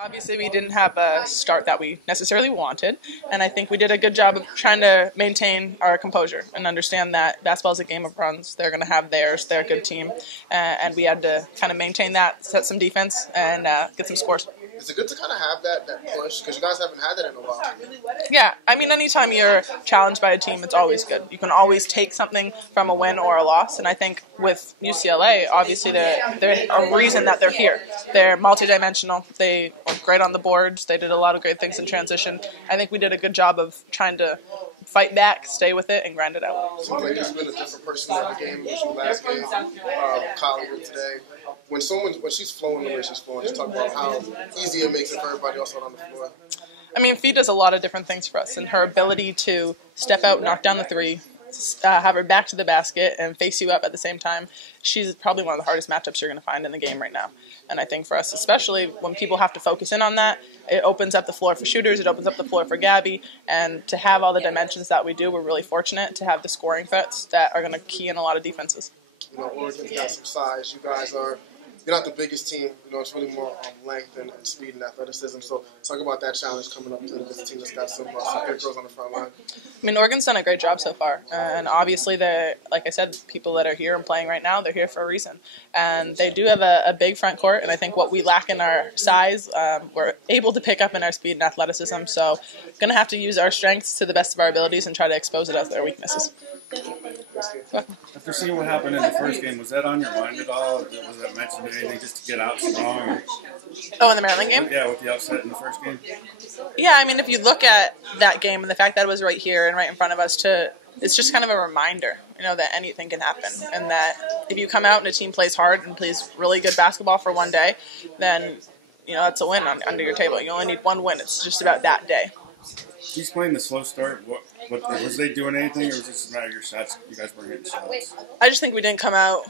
Obviously, we didn't have a start that we necessarily wanted, and I think we did a good job of trying to maintain our composure and understand that basketball is a game of runs. They're going to have theirs. They're a good team, and we had to kind of maintain that, set some defense, and get some scores. Is it good to kind of have that push? Because you guys haven't had that in a while. Yeah, I mean, anytime you're challenged by a team, it's always good. You can always take something from a win or a loss, and I think with UCLA, obviously, they're a reason that they're here. They're multidimensional. They were great on the boards. They did a lot of great things in transition. I think we did a good job of trying to fight back, stay with it, and grind it out. So Blake's been a different person in the game. It was the last game, Collier today. When she's flowing the way she's flowing, just talk about how easy it makes it for everybody else out on the floor. I mean, Fee does a lot of different things for us, and her ability to step out, knock down the three, have her back to the basket, and face you up at the same time, she's probably one of the hardest matchups you're going to find in the game right now. And I think for us, especially when people have to focus in on that, it opens up the floor for shooters, it opens up the floor for Gabby, and to have all the dimensions that we do, we're really fortunate to have the scoring threats that are going to key in a lot of defenses. You know, Oregon's got some size. You guys are... You're not the biggest team. You know, it's really more length and speed and athleticism. So talk about that challenge coming up to this team that's got some good girls on the front line. I mean, Oregon's done a great job so far. And obviously, like I said, people that are here and playing right now, they're here for a reason. And they do have a big front court. And I think what we lack in our size, we're able to pick up in our speed and athleticism. So going to have to use our strengths to the best of our abilities and try to expose it as their weaknesses. After seeing what happened in the first game, was that on your mind at all? Was that mentioned anything just to get out strong? Or... Oh, in the Maryland game? Yeah, with the upset in the first game. Yeah, I mean, if you look at that game and the fact that it was right here and right in front of us, it's just kind of a reminder, you know, that anything can happen. And that if you come out and a team plays hard and plays really good basketball for one day, then, you know, that's a win under your table. You only need one win. It's just about that day. Can you explain the slow start? What was they doing anything, or was it just a matter of your shots? You guys weren't hitting shots. I just think we didn't come out.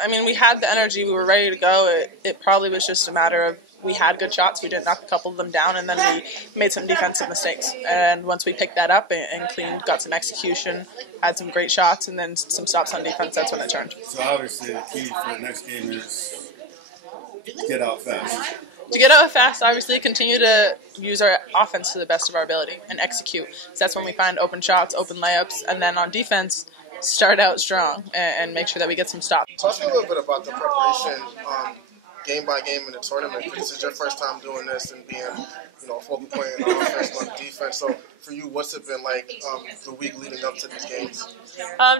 I mean, we had the energy. We were ready to go. It probably was just a matter of we had good shots. We did knock a couple of them down, and then we made some defensive mistakes. And once we picked that up and cleaned, got some execution, had some great shots, and then some stops on defense, that's when it turned. So obviously the key for the next game is get out fast. To get out fast, obviously, continue to use our offense to the best of our ability and execute. So that's when we find open shots, open layups, and then on defense, start out strong and make sure that we get some stops. Talk a little bit about the preparation, game by game in the tournament. This is your first time doing this and being, you know, a focal point in the offense on defense. So for you, what's it been like the week leading up to these games?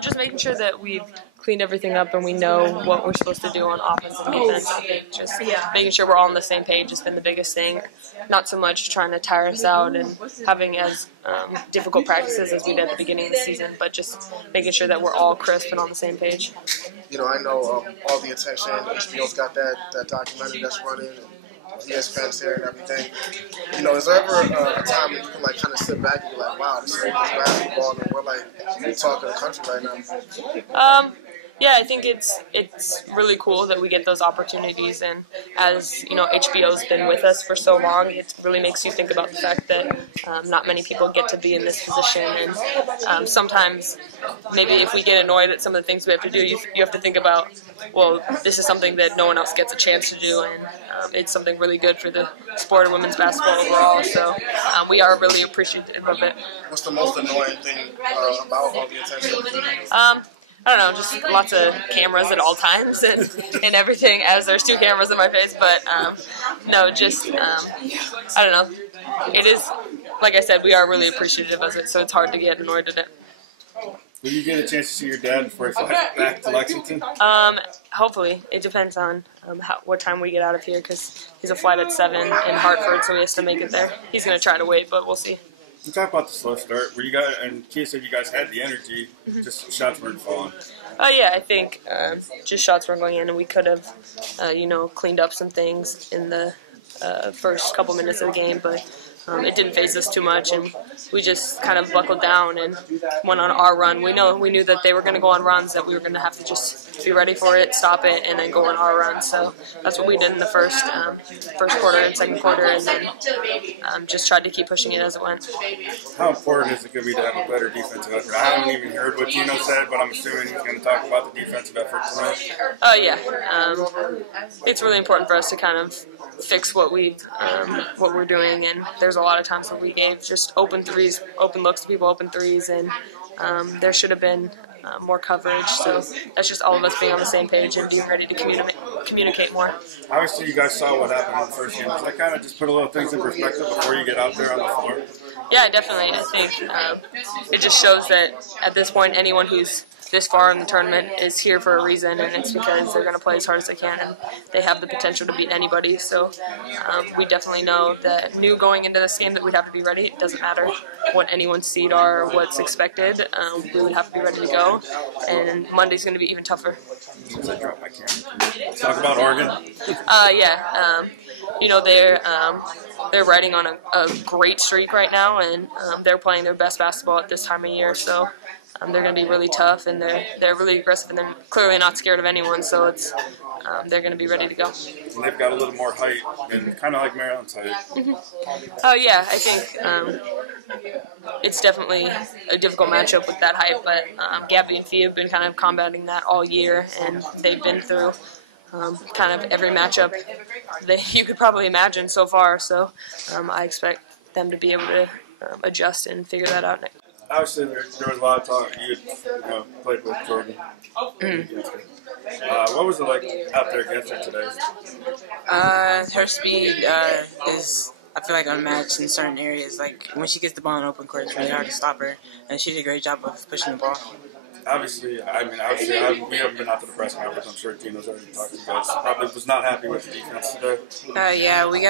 Just making sure that we've cleaned everything up and we know what we're supposed to do on offense and defense. I think just making sure we're all on the same page has been the biggest thing. Not so much trying to tire us out and having as difficult practices as we did at the beginning of the season, but just making sure that we're all crisp and on the same page. You know, I know all the attention. HBO's got that documentary that's running. And ESPN's here and everything. You know, is there ever a time when you can like kind of sit back and be like, wow, this is basketball, and we're like talking the country right now? Yeah, I think it's really cool that we get those opportunities, and as you know, HBO's been with us for so long, it really makes you think about the fact that not many people get to be in this position, and sometimes maybe if we get annoyed at some of the things we have to do, you have to think about, well, this is something that no one else gets a chance to do, and it's something really good for the sport of women's basketball overall, so we are really appreciative of it. What's the most annoying thing about all the attention? I don't know, just lots of cameras at all times and everything, as there's two cameras in my face, but no, just, I don't know. It is, like I said, we are really appreciative of it, so it's hard to get annoyed at it. Will you get a chance to see your dad before he flies back to Lexington? Hopefully. It depends on what time we get out of here, because he's a flight at 7 in Hartford, so he has to make it there. He's going to try to wait, but we'll see. You talk about the slow start. Were you guys, and Kia said you guys had the energy, just shots weren't falling. Oh yeah, I think just shots weren't going in, and we could have, cleaned up some things in the first couple minutes of the game. But it didn't faze us too much, and we just kind of buckled down and went on our run. We knew that they were going to go on runs, that we were going to have to just be ready for it, stop it, and then go on our run. So that's what we did in the first quarter and second quarter, and then just tried to keep pushing it as it went. How important is it going to be to have a better defensive effort? I haven't even heard what Gino said, but I'm assuming he's going to talk about the defensive effort tonight. Yeah. It's really important for us to kind of fix what we're doing, and there's a lot of times that we gave just open threes, open looks to people, open threes, and there should have been more coverage. So that's just all of us being on the same page and being ready to communicate more. Obviously, you guys saw what happened in the first game. Does that kind of just put a little things in perspective before you get out there on the floor? Yeah, definitely. I think it just shows that at this point, anyone who's this far in the tournament is here for a reason, and it's because they're going to play as hard as they can, and they have the potential to beat anybody. So we definitely knew going into this game that we'd have to be ready. It doesn't matter what anyone's seed are or what's expected. We would have to be ready to go, and Monday's going to be even tougher. Talk about Oregon. They're riding on a great streak right now, and they're playing their best basketball at this time of year. So they're going to be really tough, and they're really aggressive, and they're clearly not scared of anyone. So it's they're going to be ready to go. And they've got a little more height, and kind of like Maryland's height. Oh yeah, I think it's definitely a difficult matchup with that height, but Gabby and Fee have been kind of combating that all year, and they've been through kind of every matchup that you could probably imagine so far. So I expect them to be able to adjust and figure that out next. Obviously, there was a lot of talk. You played with Jordan. What was it like out there against her today? Her speed is, I feel like, unmatched in certain areas. Like, when she gets the ball in open court, it's really hard to stop her, and she did a great job of pushing the ball. Obviously, we haven't been out to the press conference. I'm sure Gino's already talked to you guys. Probably was not happy with the defense today. Yeah, we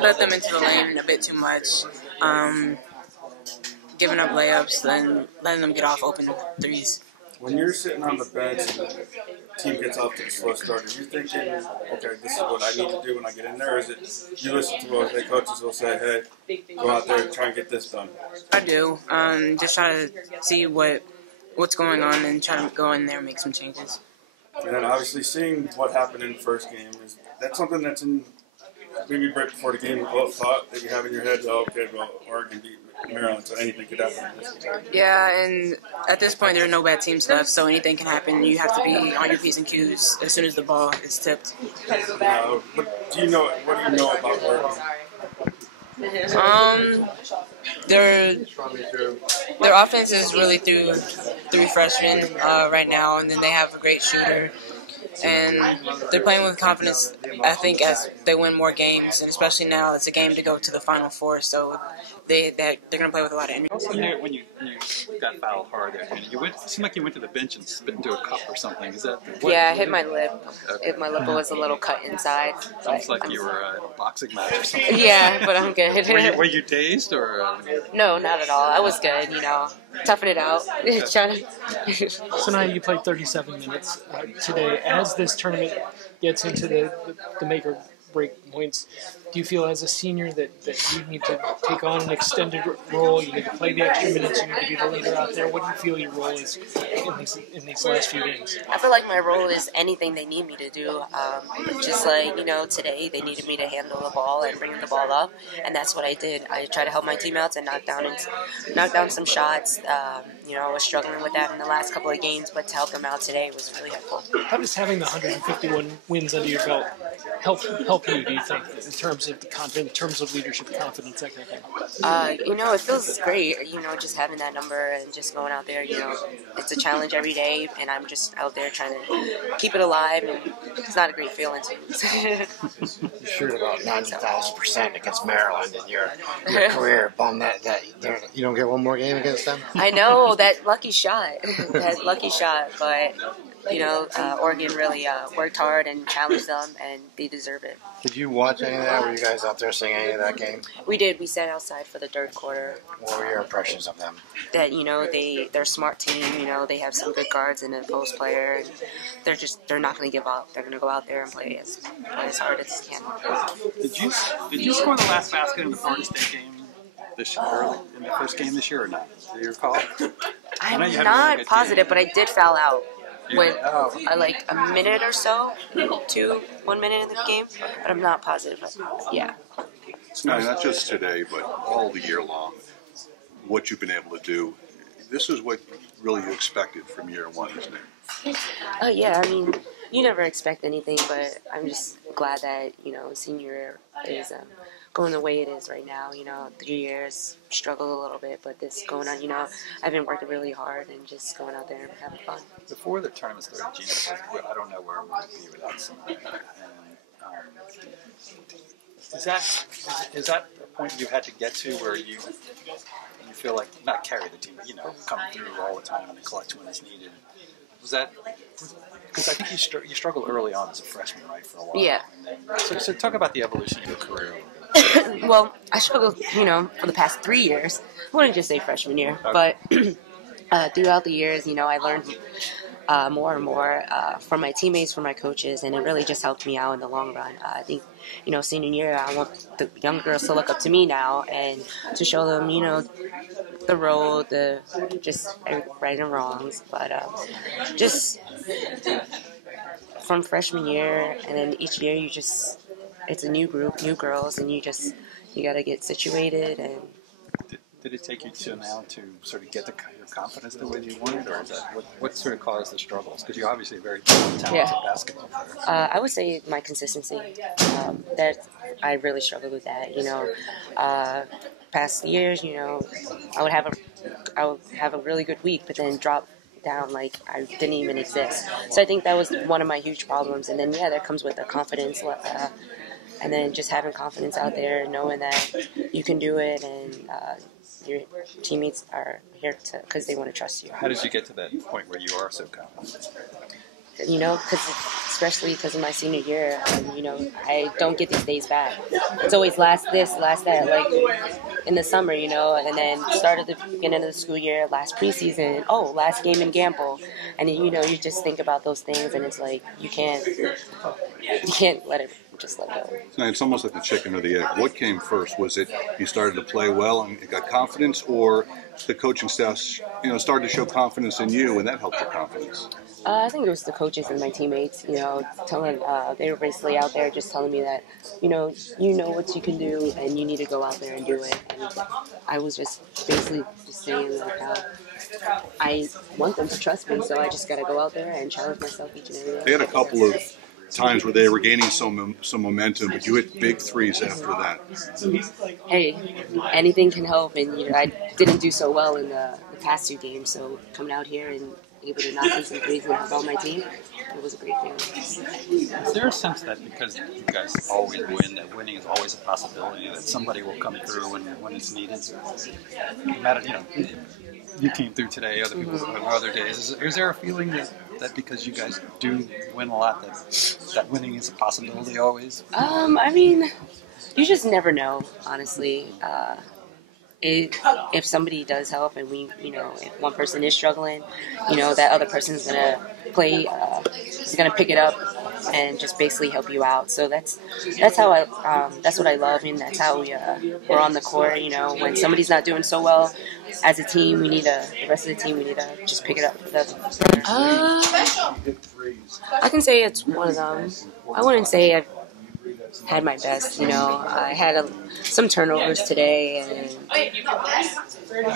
let them into the lane a bit too much. Giving up layups, then letting them get off open threes. When you're sitting on the bench and the team gets off to a slow start, are you thinking, okay, this is what I need to do when I get in there? Or is it you listen to what the coaches will say, hey, go out there and try and get this done? I do. Just try to see what's going on and try to go in there and make some changes. And then obviously seeing what happened in the first game, is that something that's in maybe right before the game you both thought that you have in your head, oh, okay, well, Oregon beat Maryland, so anything could happen in this game. Yeah, and at this point there are no bad teams left, so anything can happen. You have to be on your P's and Q's as soon as the ball is tipped. What do you know about Oregon? Their offense is really through three freshmen right now, and then they have a great shooter. And they're playing with confidence, I think, as they win more games, and especially now it's a game to go to the Final Four, so they're going to play with a lot of energy. Also, when you got fouled hard there, it seemed like you went to the bench and spit into a cup or something. Is that Yeah, I hit my lip. Okay. My lip was a little cut inside. Sounds like you were at a boxing match or something. Yeah, but I'm good. Were you dazed or? No, not at all. I was good, Toughen it out. So now you played 37 minutes today. As this tournament gets into the make or break points, do you feel as a senior that you need to take on an extended role, you need to play the extra minutes, you need to be the leader out there? What do you feel your role is in these last few games? I feel like my role is anything they need me to do. Just like, today they needed me to handle the ball and bring the ball up, and that's what I did. I tried to help my team out to knock down some shots. I was struggling with that in the last couple of games, but to help them out today was really helpful. How does having the 151 wins under your belt help you, do you think, in terms of the confidence, in terms of leadership, confidence, that kind of thing? It feels great, just having that number and just going out there, it's a challenge every day, and I'm just out there trying to keep it alive, and it's not a great feeling to You shoot about 90,000% against Maryland in your career. Bum that you don't get one more game against them? I know, that lucky shot, but Oregon really worked hard and challenged them, and they deserve it. Did you watch any of that? Were you guys out there seeing any of that game? We did. We sat outside for the third quarter. What were your impressions of them? That, they're a smart team, they have some good guards and a post player, and they're not going to give up. They're going to go out there and play as hard as they can. Did you score the last basket in the Florida State game? this early in the first game this year or not? Do you recall? I'm you had a not really good positive, but I did foul out with Oh. like a minute or so, 1 minute in the game, but I'm not positive. Yeah. It's not just today, but all the year long. What you've been able to do. This is what really you expected from year one, isn't it? Yeah, I mean, you never expect anything, but I'm just glad that, senior year is going the way it is right now. 3 years, struggled a little bit, but this going on, I've been working really hard and just going out there and having fun. Before the tournament started, Gina said, I don't know where we would be without Saniya. And is that a point you had to get to where you feel like, not carry the team, but, come through all the time in the clutch when it's needed? Was that, because I think you struggled early on as a freshman, right, for a while? Yeah. So talk about the evolution of your career. Well, I struggled, for the past 3 years. I wouldn't just say freshman year, but throughout the years, I learned more and more from my teammates, from my coaches, and it really just helped me out in the long run. I think, senior year, I want the young girls to look up to me now and to show them, the road, just right and wrongs. But just from freshman year, and then each year it's a new group, new girls, and you got to get situated. And did it take you till now to sort of get your confidence the way you wanted, or is that what sort of caused the struggles? Because you're obviously a very talented basketball player. I would say my consistency. That I really struggled with that. Past years, I would have a really good week, but then drop down like I didn't even exist. So I think that was one of my huge problems. And then that comes with the confidence. And then just having confidence out there, knowing that you can do it, and your teammates are here because they want to trust you. How did you get to that point where you are so confident? Especially because of my senior year, I don't get these days back. It's always last this, last that, like in the summer, and then start at the beginning of the school year, last preseason, last game in Gamble. And then, you just think about those things, and it's like, you can't let it just let go. It's almost like the chicken or the egg. What came first? Was it you started to play well and you got confidence, or the coaching staff, started to show confidence in you and that helped your confidence? I think it was the coaches and my teammates, telling, they were basically out there just telling me that, you know what you can do and you need to go out there and do it. And I was just basically just saying like how I want them to trust me, so I just got to go out there and challenge myself each and every day. They had a couple of times where they were gaining some momentum, but you hit big threes after that. Hey, anything can help, and I didn't do so well in the past 2 games, so coming out here and able to knock in some threes and help out my team, it was a great feeling. Is there a sense that because you guys always win, that winning is always a possibility, that somebody will come through when it's needed? No matter, you came through today, other people other days. Is there a feeling that because you guys do win a lot, that winning is a possibility always? I mean, you just never know, honestly. If somebody does help, and if one person is struggling, that other person's gonna play, is gonna pick it up and just basically help you out. So that's how that's what I love, and that's how we're on the court. When somebody's not doing so well, as a team, the rest of the team, we need to just pick it up. I can say it's one of them. I wouldn't say I've had my best. I had some turnovers today and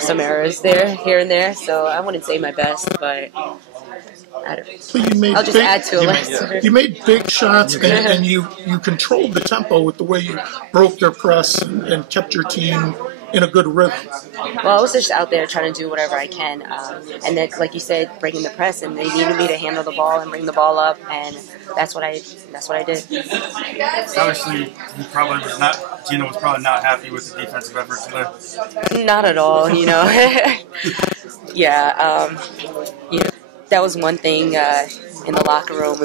some errors here and there, so I wouldn't say my best, but I don't know. I'll just add to it. You made big shots, and you controlled the tempo with the way you broke their press and kept your team in a good rhythm. Well, I was just out there trying to do whatever I can, and then, like you said, breaking the press, and they needed me to handle the ball and bring the ball up, and that's what I did. Obviously, Gina was probably not happy with the defensive effort today. Not at all, Yeah, that was one thing in the locker room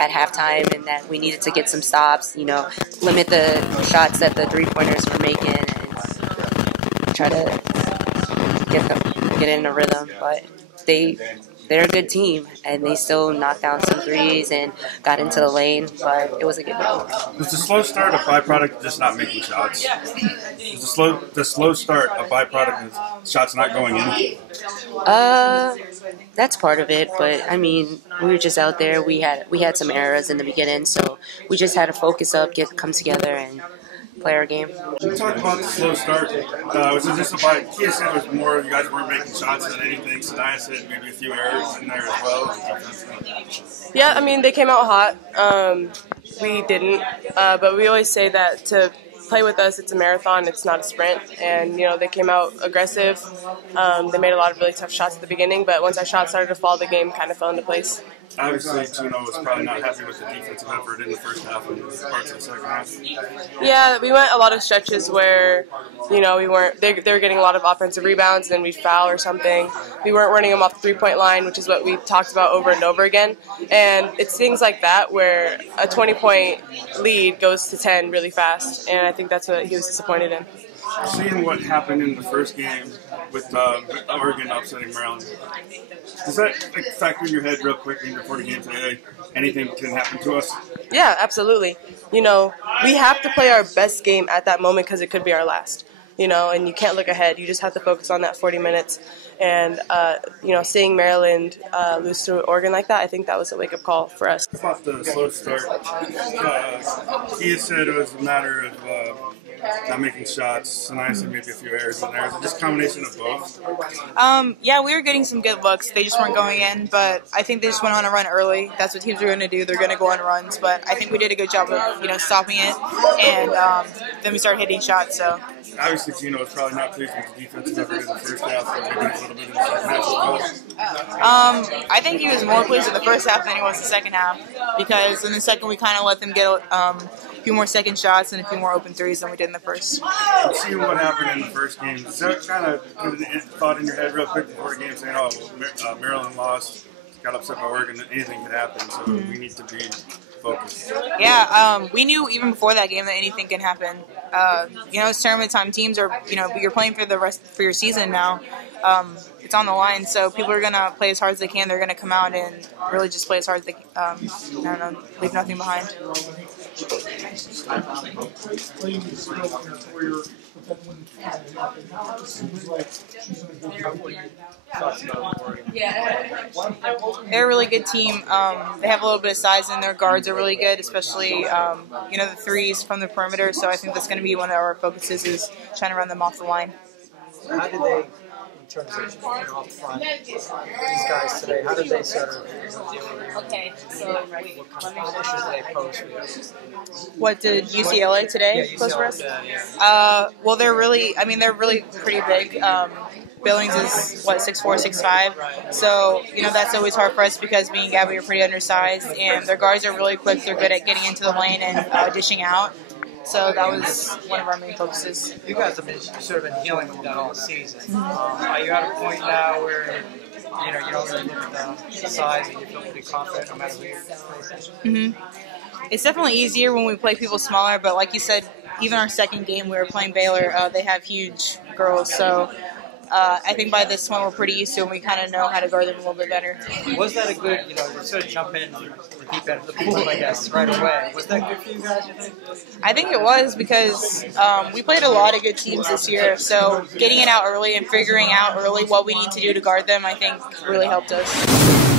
at halftime, and that we needed to get some stops, limit the shots that the three-pointers were making, and try to get in a rhythm. But they they're a good team, and they still knocked down some threes and got into the lane, but it was a good game. Is the slow start a byproduct of just not making shots? Is the slow start a byproduct of shots not going in? That's part of it, but I mean, we were just out there. We had some errors in the beginning, so we just had to focus up, come together, and play our game. You talked about the slow start. Was it just about Kia said it was more you guys weren't making shots than anything? Saniya said maybe a few errors in there as well. Yeah, I mean, they came out hot. We didn't, but we always say that to play with us, it's a marathon, it's not a sprint. And, you know, they came out aggressive. They made a lot of really tough shots at the beginning, but once our shots started to fall, the game kind of fell into place. Obviously, Juno was probably not happy with the defensive effort in the first half and parts of the second half. Yeah, we went a lot of stretches where, you know, they were getting a lot of offensive rebounds, and then we'd foul or something. We weren't running them off the three-point line, which is what we talked about over and over again. And it's things like that where a 20-point lead goes to 10 really fast, and I think that's what he was disappointed in. Seeing what happened in the first game with Oregon upsetting Maryland, does that factor in your head real quickly before the game today? Anything can happen to us? Yeah, absolutely. You know, we have to play our best game at that moment because it could be our last. You know, and you can't look ahead. You just have to focus on that 40 minutes. And, you know, seeing Maryland lose to Oregon like that, I think that was a wake-up call for us. About the slow start, Kia said it was a matter of not making shots. Saniya said maybe a few errors in there. Is it just a combination of both? Yeah, we were getting some good looks. They just weren't going in, but I think they just went on a run early. That's what teams are going to do. They're going to go on runs, but I think we did a good job of, you know, stopping it, and then we started hitting shots, so. Obviously, Gino was probably not pleased with the defensive effort in the first half, but maybe a little bit in the second half as well. I think he was more pleased with the first half than he was the second half, because in the second we kind of let them get a few more second shots and a few more open threes than we did in the first. Seeing what happened in the first game, does that kind of put a thought in your head real quick before the game saying, oh, well, Maryland lost, got upset by Oregon, anything could happen, so we need to be focused? Yeah, we knew even before that game that anything can happen. You know, it's tournament time. Teams are, you know, you're playing for for your season now. It's on the line, so people are going to play as hard as they can. They're going to come out and really just play as hard as they can. I don't know, leave nothing behind. They're a really good team. They have a little bit of size, and their guards are really good, especially you know, the threes from the perimeter. So I think that's going to be one of our focuses, is trying to run them off the line. How did they, in terms of off front, these guys today, how did they sort of deal with what kind of issues they pose for you? What did UCLA today pose for us? Well, they're really pretty big. Billings is, 6'4", 6'5". So, you know, that's always hard for us because me and Gabby are pretty undersized, and their guards are really quick. They're good at getting into the lane and dishing out. So that was one of our main focuses. You guys have been sort of healing with that all season. Are you at a point now where, you know, you don't really look at the size and you feel pretty confident no matter who you're facing? It's definitely easier when we play people smaller, but like you said, even our second game we were playing Baylor, they have huge girls, so I think by this point we're pretty used to it and we kind of know how to guard them a little bit better. Was that a good, you know, you sort of jump in the deep end of the pool, I guess, right away. Was that good for you guys, you think? I think it was because we played a lot of good teams this year, so getting it out early and figuring out early what we need to do to guard them, I think really helped us.